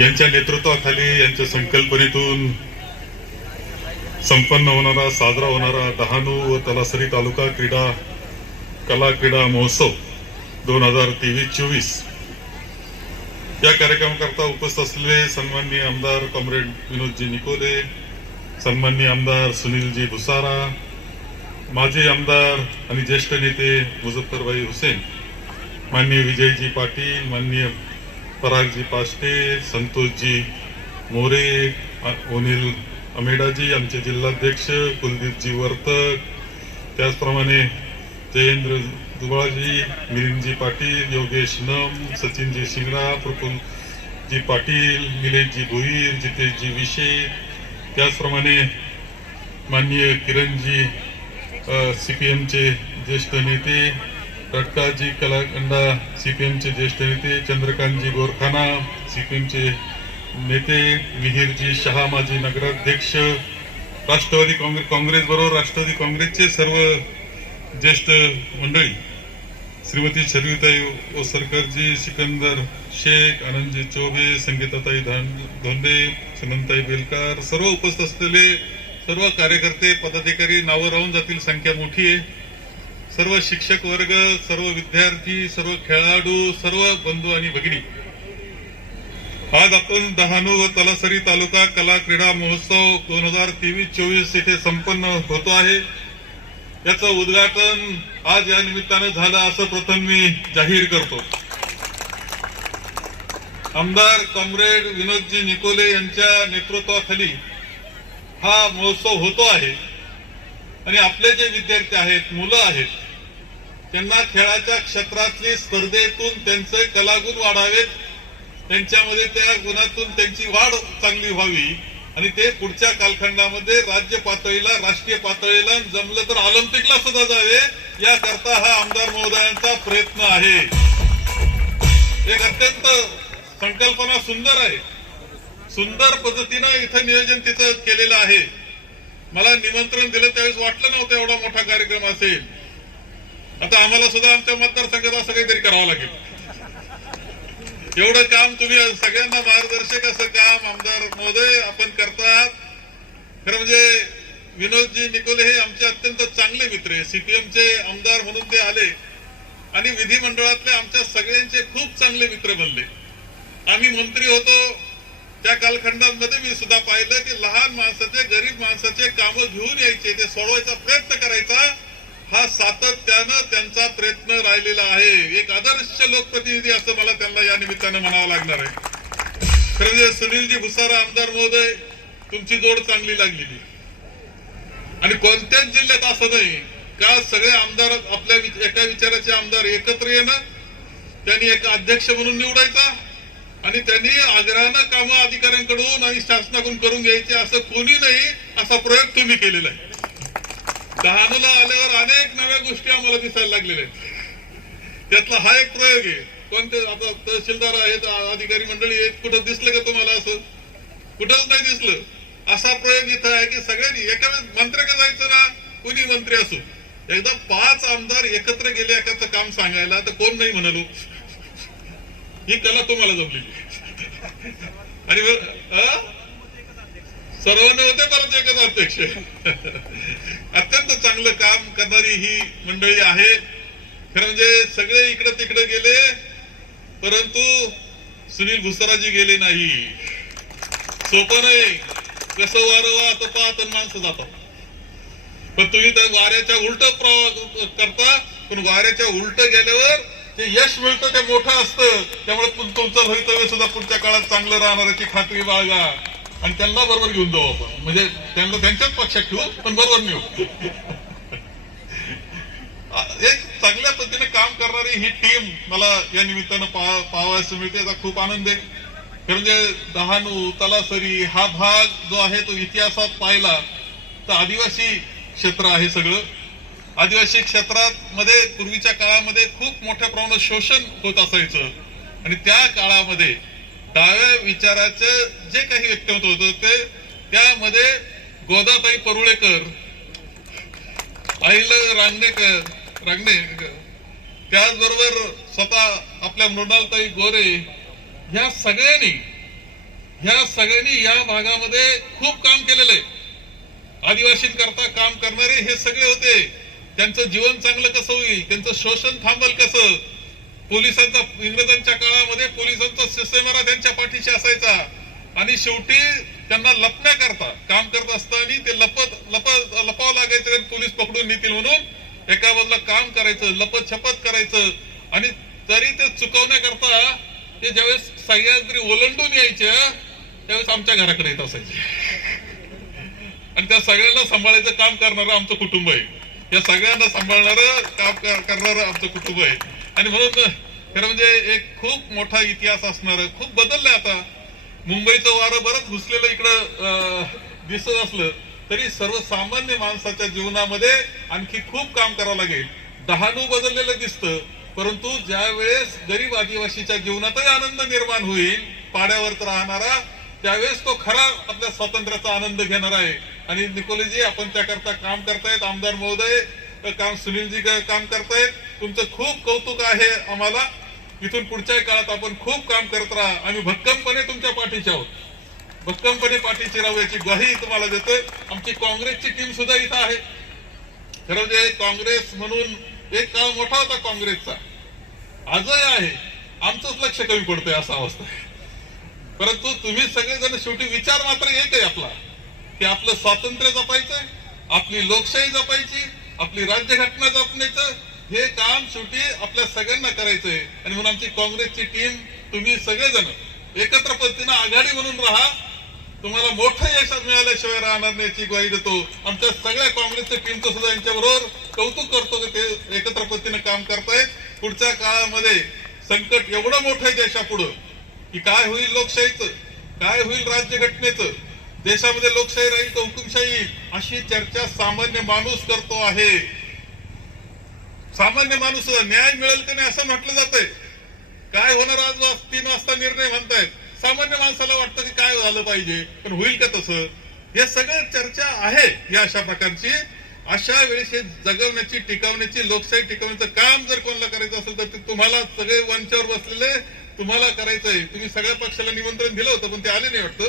यांच्या नेतृत्वाखाली यांच्या संकल्पनेतून संपन्न होणारा साजरा होणारा डहाणू व तलासरी तालुका क्रीडा कला क्रीडा महोत्सव दोन हजार तेवीस चोवीस या कार्यक्रमाकरता उपस्थित असलेले सन्माननीय आमदार कॉम्रेड विनोदजी निकोले सन्माननीय आमदार सुनीलजी भुसारा माजी आमदार आणि ज्येष्ठ नेते मुझफ्फरभाई हुसेन माननीय विजयजी पाटील माननीय परागजी पाष्टे संतोषजी मोरे अनिल अमेडाजी आमचे जिल्हाध्यक्ष कुलदीपजी वर्तक त्याचप्रमाणे जयेंद्र दुबाळजी मिलिंदजी पाटील योगेश नम सचिनजी शिंगरा प्रफुलजी पाटील निलेशजी भोईर जितेशजी विशे त्याचप्रमाणे माननीय किरणजी सी पी एमचे ज्येष्ठ नेते दत्ताजी कलाकंडा सीपीएमचे ज्येष्ठ नेते चंद्रकांतजी गोरखाना सीपीएमचे नेते मिहिरजी शहा माजी नगराध्यक्ष राष्ट्रवादी काँग्रेस काँग्रेस बरोबर राष्ट्रवादी काँग्रेसचे सर्व ज्येष्ठ मंडळी श्रीमती शरीताई ओसरकरजी सिकंदर शेख आनंदजी चौबे संगीताताई धोंडे सुनंताई बेलकार सर्व उपस्थित असलेले सर्व कार्यकर्ते पदाधिकारी नावं राहून जातील संख्या मोठी आहे. सर्व शिक्षक वर्ग सर्व विद्यार्थी सर्व खेळाडू सर्व बंधू आणि भगिनी. आज आपण डहाणू व तलासरी तालुका कला क्रीडा महोत्सव दोन हजार तेवीस चोवीस येथे संपन्न होतो आहे. याचं उद्घाटन आज या निमित्तानं झालं असं प्रथम मी जाहीर करतो. आमदार कॉम्रेड विनोदजी निकोले यांच्या नेतृत्वाखाली हा महोत्सव होतो आहे. आणि आपले जे विद्यार्थी आहेत मुलं आहेत त्यांना खेळाच्या क्षेत्रातली स्पर्धेतून त्यांचे कलागुण वाढावेत. त्यांच्यामध्ये त्या गुणातून त्यांची वाढ चांगली व्हावी. आणि ते पुढच्या कालखंडामध्ये राज्य पातळीला राष्ट्रीय पातळीला जमलं तर ऑलिम्पिकला सुद्धा जावे याकरता हा आमदार महोदयांचा प्रयत्न आहे. एक अत्यंत संकल्पना सुंदर आहे. सुंदर पद्धतीनं इथं नियोजन तिचं केलेलं आहे. मला निमंत्रण दिलं त्यावेळेस वाटलं नव्हतं एवढा मोठा कार्यक्रम असेल. आता आम्हाला सुद्धा आमच्या मतदारसंघात असं काहीतरी करावं लागेल. एवढं काम तुम्ही सगळ्यांना मार्गदर्शक असं काम आमदार महोदय आपण करतात. खरं म्हणजे विनोदजी निकोले हे आमचे अत्यंत चांगले मित्र आहे. सीपीएमचे आमदार म्हणून ते आले आणि विधिमंडळातले आमच्या सगळ्यांचे खूप चांगले मित्र बनले. आम्ही मंत्री होतो. त्या कालखंडामध्ये मी सुद्धा पाहिलं की लहान माणसाचे गरीब माणसाचे कामं घेऊन यायचे ते सोडवायचा प्रयत्न करायचा हा सातत्यानं त्यांचा प्रयत्न राहिलेला आहे एक प्रतिनिधी असं मला त्यांना या निमित्तानं म्हणावं लागणार आहे. खरं सुनीलजी भुसारा आमदार महोदय तुमची जोड चांगली लागलेली आणि कोणत्याच जिल्ह्यात असं नाही का सगळे आमदार आपल्या एका विचाराचे आमदार एकत्र येणं त्यांनी एक अध्यक्ष म्हणून निवडायचा आणि त्यांनी आग्रहानं कामं अधिकाऱ्यांकडून आणि शासनाकडून करून घ्यायचे असं कोणी नाही असा प्रयोग तुम्ही केलेला आहे. डहाणूला आल्यावर अनेक नव्या गोष्टी आम्हाला दिसायला लागलेल्या आहेत. त्यातला हा एक प्रयोग आहे. कोणते आता तहसीलदार आहेत अधिकारी मंडळी आहेत कुठं दिसलं का तुम्हाला असं? कुठंच नाही दिसलं. असा प्रयोग इथं आहे की सगळ्यांनी एका वेळेस मंत्र्याकडे जायचं ना? कुणी मंत्री असो. एकदा पाच आमदार एकत्र गेले एकाचं काम सांगायला तर कोण नाही म्हणालो? ही कला तुम्हाला जमलेली आणि सर्वांनी होते परत एकच अध्यक्ष. अत्यंत चांगलं काम करणारी ही मंडळी आहे. खरं म्हणजे सगळे इकडे तिकडे गेले. परंतु सुनील भुसाराजी गेले नाही. सोपं नाही. कसं वारं वाहत पाहत माणसं जातात. पण तुम्ही त्या वाऱ्याच्या उलट प्रवाह करता पण वाऱ्याच्या उलट गेल्यावर ते यश मिळतं ते मोठं असतं. त्यामुळे तुमचं भवितव्य सुद्धा पुढच्या काळात चांगलं राहणार याची खात्री बाळगा. आणि त्यांना बरोबर घेऊन जाऊ आपण. म्हणजे त्यांना त्यांच्याच पक्षात ठेवू पण बरोबर नेऊ आ, एक चांगल्या पद्धतीने काम ही टीम मला या निमित्तानं पाहावयास मिळते. याचा खूप आनंद आहे. खरं म्हणजे डहाणू तलासरी हा भाग जो आहे तो इतिहासात पाहिला तर आदिवासी क्षेत्र आहे सगळं. आदिवासी क्षेत्रात मध्ये पूर्वीच्या काळामध्ये खूप मोठ्या प्रमाणात शोषण होत असायचं. आणि त्या काळामध्ये डाव्या विचाराचं जे काही व्यक्तिमत्व होतं ते त्यामध्ये गोदाताई परुळेकर आईल रांगणेकर रांगणे त्याचबरोबर स्वतः आपल्या मृणालताई गोरे ह्या सगळ्यांनी ह्या सगळ्यांनी या भागामध्ये खूप काम केलेलं आहे. आदिवासींकरता काम करणारे हे सगळे होते. त्यांचं जीवन चांगलं कसं होईल? त्यांचं शोषण थांबल कसं? पोलिसांचा इंग्रजांच्या काळामध्ये पोलिसांचा सिस्टमरा त्यांच्या पाठीशी असायचा. आणि शेवटी त्यांना लपण्याकरता काम करत असताना ते लपत लपत लपावं लागायचं पोलीस पकडून नेतील म्हणून एका बाजूला काम करायचं लपत छपत करायचं आणि तरी ते चुकवण्याकरता ते ज्यावेळेस सह्याद्री ओलंडून यायच्या त्यावेळेस आमच्या घराकडे येत असायचे. आणि त्या सगळ्यांना सांभाळायचं काम करणारं आमचं कुटुंब आहे. या सगळ्यांना सांभाळणारं काम करणार करणारं आमचं कुटुंब आहे. आणि म्हणून खरं म्हणजे एक खूप मोठा इतिहास असणार खूप बदललंय आता. मुंबईचं वारं बरंच घुसलेलं इकडं अं, दिसत असलं. तरी सर्वसामान्य माणसाच्या जीवनामध्ये आणखी खूप काम करावं लागेल. डहाणू बदललेलं दिसतं परंतु ज्या वेळेस गरीब आदिवासीच्या जीवनातही आनंद निर्माण होईल पाड्यावर राहणारा त्यावेळेस तो खरा आपल्या स्वातंत्र्याचा आनंद घेणार आहे. आणि निकोलेजी आपण त्याकरता काम करतायत आमदार महोदय काम सुनीलजी काम करतायत. तुमचं खूप कौतुक आहे आम्हाला. इथून पुढच्याही काळात आपण खूप काम करत राहा. आम्ही भक्कमपणे तुमच्या पाठीच्या आहोत. भक्कमपणे पाठीची राहू याची ग्वाही तुम्हाला देतोय. आमची काँग्रेसची टीम सुद्धा इथं आहे. खरं म्हणजे काँग्रेस म्हणून एक काळ मोठा होता काँग्रेसचा. आजही आहे. आमचंच लक्ष कमी पडतंय असा अवस्था आहे. परंतु तुम्ही सगळेजण शेवटी विचार मात्र एक आहे आपला. की आपलं स्वातंत्र्य जपायचंय आपली लोकशाही जपायची आपली राज्यघटना जपण्याचं हे काम शेवटी आपल्या सगळ्यांना करायचंय. आणि म्हणून आमची काँग्रेसची टीम तुम्ही सगळेजण एकत्र पद्धतीनं आघाडी म्हणून राहा तुम्हाला मोठं यश मिळाल्याशिवाय राहणार नाही याची ग्वाही देतो. आमच्या सगळ्या काँग्रेसच्या टीमचं सुद्धा यांच्याबरोबर कौतुक करतो की ते एकत्र पद्धतीने काम करतायत. पुढच्या काळामध्ये संकट एवढं मोठं आहे देशापुढं की काय होईल लोकशाहीचं? काय होईल राज्य घटनेचं देशामध्ये लोकशाही राहील तर हुकुमशाही अशी चर्चा सामान्य माणूस करतो आहे. सामान्य माणूस न्याय मिळेल की नाही असं म्हटलं जातंय. काय होणार आज वाज तीन वाजता निर्णय म्हणतायत. आलं पाहिजे. पण होईल का तसं? हे सगळं चर्चा आहे या अशा प्रकारची. अशा वेळेस हे जगवण्याची टिकवण्याची लोकशाही टिकवण्याचं काम जर कोणाला करायचं असेल तर ते तुम्हाला सगळे वंचावर बसलेले तुम्हाला करायचंय. तुम्ही सगळ्या पक्षाला निमंत्रण दिलं होतं पण ते आले नाही वाटतं.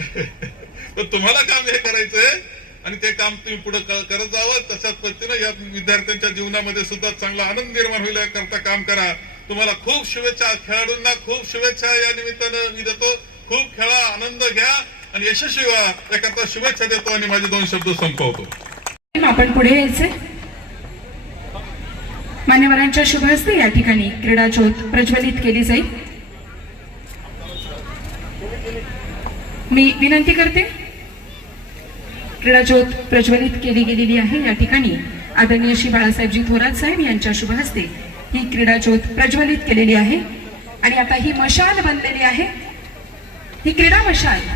तर तुम्हाला काम हे करायचंय आणि ते काम तुम्ही पुढे करत जावं. तशाच पद्धतीनं या विद्यार्थ्यांच्या जीवनामध्ये सुद्धा चांगला आनंद निर्माण होईल करता काम करा. तुम्हाला खूप शुभेच्छा. खेळाडूंना खूप शुभेच्छा या निमित्तानं मी देतो. खूप खेळा आनंद घ्या आणि यशस्वी व्हा. याकरता शुभेच्छा देतो आणि माझे दोन शब्द संपवतो. आपण पुढे यायचे. मान्यवरांच्या शुभ हस्ते या ठिकाणी क्रीडा ज्योत प्रज्वलित केली जाईल. मी विनंती करते. क्रीडा ज्योत प्रज्वलित केली गेलेली आहे. या ठिकाणी आदरणीय श्री बाळासाहेबजी थोरात साहेब यांच्या शुभ हस्ते ही क्रीडा ज्योत प्रज्वलित केलेली आहे. आणि आता ही मशाल बनलेली आहे. ही क्रीडा मशाल